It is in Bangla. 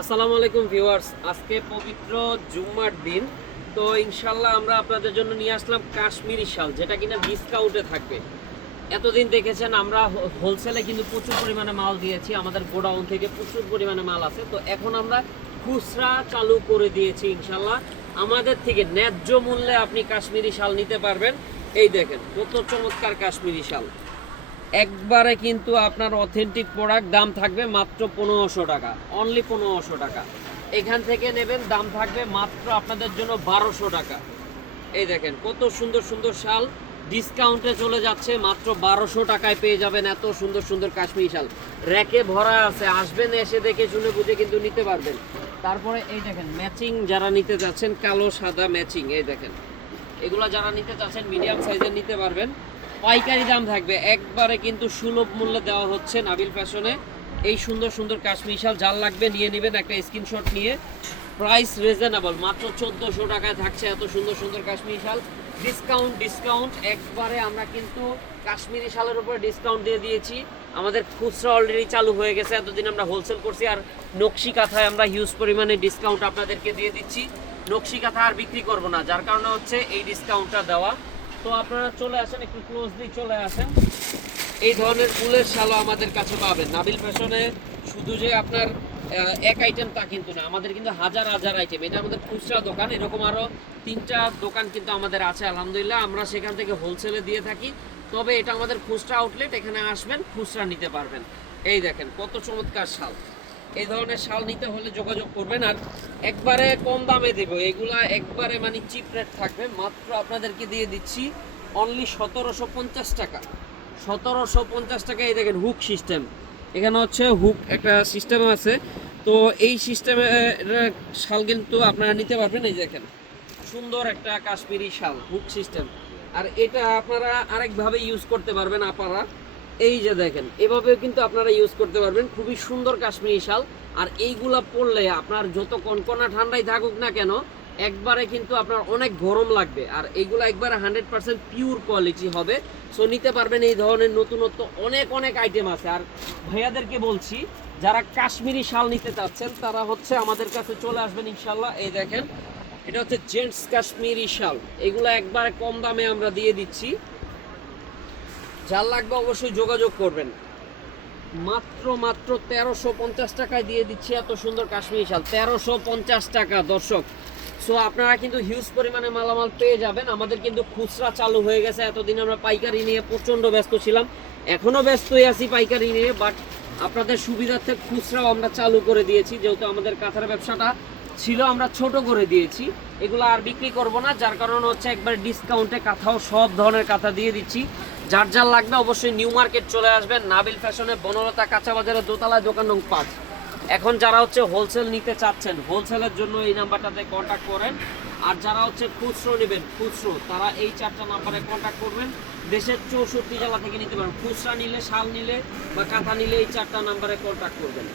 আসসালামু আলাইকুম ভিউয়ার্স, আজকে পবিত্র জুম্মার দিন। তো ইনশাল্লাহ আমরা আপনাদের জন্য নিয়ে আসলাম কাশ্মীরি শাল, যেটা কিনা ডিসকাউন্টে থাকবে। এতদিন দেখেছেন আমরা হোলসেলে কিন্তু প্রচুর পরিমাণে মাল দিয়েছি, আমাদের গোডাউন থেকে প্রচুর পরিমাণে মাল আছে। তো এখন আমরা খুচরা চালু করে দিয়েছি ইনশাল্লাহ আমাদের থেকে ন্যায্য মূল্যে আপনি কাশ্মীরি শাল নিতে পারবেন। এই দেখেন, কত চমৎকার কাশ্মীরি শাল। একবারে কিন্তু আপনার অথেন্টিক প্রোডাক্ট দাম থাকবে মাত্র পনেরোশো টাকা। অনলি পনেরোশো টাকা। এখান থেকে নেবেন, দাম থাকবে মাত্র আপনাদের জন্য বারোশো টাকা। এই দেখেন, কত সুন্দর সুন্দর শাল। ডিসকাউন্টে চলে যাচ্ছে, মাত্র বারোশো টাকায় পেয়ে যাবেন এত সুন্দর সুন্দর কাশ্মীরি শাল। র্যাকে ভরা আছে, আসবেন, এসে দেখে শুনে বুঝে কিন্তু নিতে পারবেন। তারপরে এই দেখেন ম্যাচিং যারা নিতে যাচ্ছেন, কালো সাদা ম্যাচিং এই দেখেন। এগুলো যারা নিতে চাচ্ছেন মিডিয়াম সাইজের নিতে পারবেন। পাইকারি দাম থাকবে। একবারে কিন্তু সুলভ মূল্যে দেওয়া হচ্ছে নাবিল ফ্যাশনে। এই সুন্দর সুন্দর কাশ্মীর শাল যার লাগবে নিয়ে নেবেন একটা স্ক্রিনশট নিয়ে। প্রাইস রিজনেবল মাত্র চোদ্দোশো টাকায় থাকছে এত সুন্দর সুন্দর কাশ্মীর শাল ডিসকাউন্ট ডিসকাউন্ট একবারে আমরা কিন্তু কাশ্মীরি শালের উপরে ডিসকাউন্ট দিয়ে দিয়েছি। আমাদের খুচরা অলরেডি চালু হয়ে গেছে। এতদিন আমরা হোলসেল করছি আর নকশি কাঁথায় আমরা হিউজ পরিমাণে ডিসকাউন্ট আপনাদেরকে দিয়ে দিচ্ছি। নকশি কাঁথা আর বিক্রি করব না। যার কারণে হচ্ছে এই ডিসকাউন্টটা দেওয়া। তো আপনারা চলে আসেন, একটু ক্লোজলি চলে আসেন। এই ধরনের ফুলের শালও আমাদের কাছে পাবেন। নাবিল ফ্যাশনে শুধু যে আপনার এক আইটেম তা কিন্তু না, আমাদের কিন্তু হাজার হাজার আইটেম এটা আমাদের খুচরা দোকান, এরকম আরও তিনটা দোকান কিন্তু আমাদের আছে, আলহামদুলিল্লাহ। আমরা সেখান থেকে হোলসেলে দিয়ে থাকি। তবে এটা আমাদের খুচরা আউটলেট এখানে আসবেন, খুচরা নিতে পারবেন। এই দেখেন, কত চমৎকার শাল। এই ধরনের শাল নিতে হলে যোগাযোগ করবেন আর একবারে কম দামে দেব। এগুলা একবারে মানে চিপ রেট থাকবে। মাত্র আপনাদেরকে দিয়ে দিচ্ছি অনলি সতেরোশো পঞ্চাশ টাকা। সতেরোশো পঞ্চাশ টাকা, এই দেখেন হুক সিস্টেম এখানে হচ্ছে হুক একটা সিস্টেম আছে। তো এই সিস্টেমে শাল কিন্তু আপনারা নিতে পারবেন। এই দেখেন, সুন্দর একটা কাশ্মীরি শাল হুক সিস্টেম আর এটা আপনারা আরেকভাবে ইউজ করতে পারবেন, আপনারা। এই যে দেখেন, এভাবেও কিন্তু আপনারা ইউজ করতে পারবেন। খুবই সুন্দর কাশ্মীরি শাল। আর এইগুলা পরলে আপনার যত কনকনা ঠান্ডাই থাকুক না কেন, একবারে কিন্তু আপনার অনেক গরম লাগবে। আর এইগুলো একবারে হান্ড্রেড পার্সেন্ট পিওর কোয়ালিটি হবে। সো নিতে পারবেন এই ধরনের নতুনত্ব অনেক অনেক আইটেম আছে। আর ভাইয়াদেরকে বলছি, যারা কাশ্মীরি শাল নিতে চাচ্ছেন, তারা হচ্ছে আমাদের কাছে চলে আসবেন ইনশাল্লাহ এই দেখেন, এটা হচ্ছে জেন্টস কাশ্মীরি শাল। এগুলো একবারে কম দামে আমরা দিয়ে দিচ্ছি। যার লাগবে অবশ্যই যোগাযোগ করবেন। মাত্র মাত্র তেরোশো পঞ্চাশ টাকায় দিয়ে দিচ্ছি এত সুন্দর কাশ্মীরি শাল। তেরোশো পঞ্চাশ টাকা, দর্শক। সো আপনারা কিন্তু হিউজ পরিমাণে মালামাল পেয়ে যাবেন। আমাদের কিন্তু খুচরা চালু হয়ে গেছে। এতদিন আমরা পাইকারি নিয়ে প্রচণ্ড ব্যস্ত ছিলাম। এখনও ব্যস্তই আছি পাইকারি নিয়ে বাট আপনাদের সুবিধার্থে খুচরাও আমরা চালু করে দিয়েছি। যেহেতু আমাদের কাঁথার ব্যবসাটা ছিল, আমরা ছোট করে দিয়েছি। এগুলো আর বিক্রি করব না, যার কারণে হচ্ছে একবার ডিসকাউন্টে কাঁথাও সব ধরনের কাঁথা দিয়ে দিচ্ছি। যার যার লাগবে অবশ্যই নিউ মার্কেট চলে আসবেন। নাবিল ফ্যাশনে, বনলতা কাঁচা বাজারের দোতলায় দোকান নং পাঁচ। এখন যারা হচ্ছে হোলসেল নিতে চাচ্ছেন হোলসেলের জন্য এই নাম্বারটাতে কন্ট্যাক্ট করেন। আর যারা হচ্ছে খুচরো নেবেন, খুচরো, তারা এই চারটা নাম্বারে কন্ট্যাক্ট করবেন। দেশের চৌষট্টি জেলা থেকে নিতে পারেন। খুচরা নিলে, শাল নিলে বা কাঁথা নিলে এই চারটা নাম্বারে কন্ট্যাক্ট করবেন।